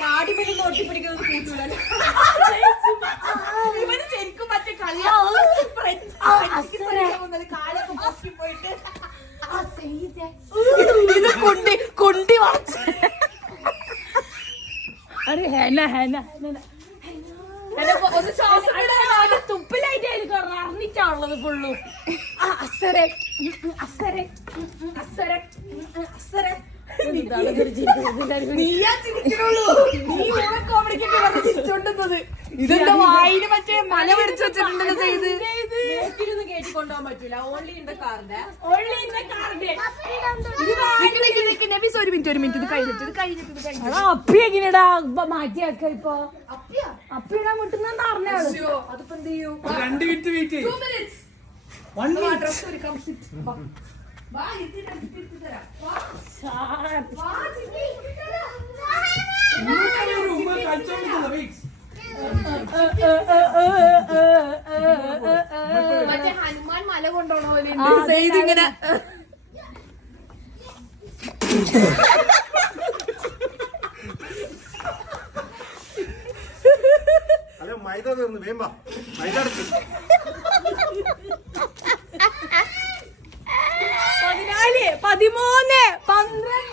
പാടിമേലും നോട്ടിപ്പിടിക്കുന്നത് കൂട്ടൂല ഇവന് ശരിക്കും മറ്റേ കളിയാ കാലൊക്കെ പോക്കി പോയിട്ട് ഇത് കുണ്ടി വളച്ച് അരെ ഹേന ഹേന തുപ്പിലായിട്ടായിരിക്കും അറിഞ്ഞിട്ടാണുള്ളത് ഫുള്ളും. അസരെ അസരെ അസരെ അസരെ ഇതെന്താ വായിന് മറ്റേ മല പിടിച്ചു വെച്ചിട്ടുണ്ടല്ലോ ചെയ്ത് കേട്ടിക്കൊണ്ടുപോകാൻ പറ്റൂല. ഓൺലി ഇൻ ദ കാറിന്റെ ഒരു മിനിറ്റ് ഇത് കഴിഞ്ഞിട്ട് അപ്പി എങ്ങനെയാ മാറ്റിയാക്ക ഇപ്പൊ അപ്പിടാൻ മുട്ടുന്ന അറിഞ്ഞാള് അതിപ്പോ എന്ത് ചെയ്യൂ? 2 മിനിറ്റ് വെയിറ്റ് ചെയ്യും. 2 minutes. 1 minute. ഡ്രസ് ഒരുക്കാം. വാ ഇതിന്റെ തരാം. മറ്റേ ഹനുമാൻ മല കൊണ്ടുപോകണോ ഇങ്ങനെ ഹലോ മൈദ തീർന്നു വേമ്പ മൈദ എടുത്തു 14 13 12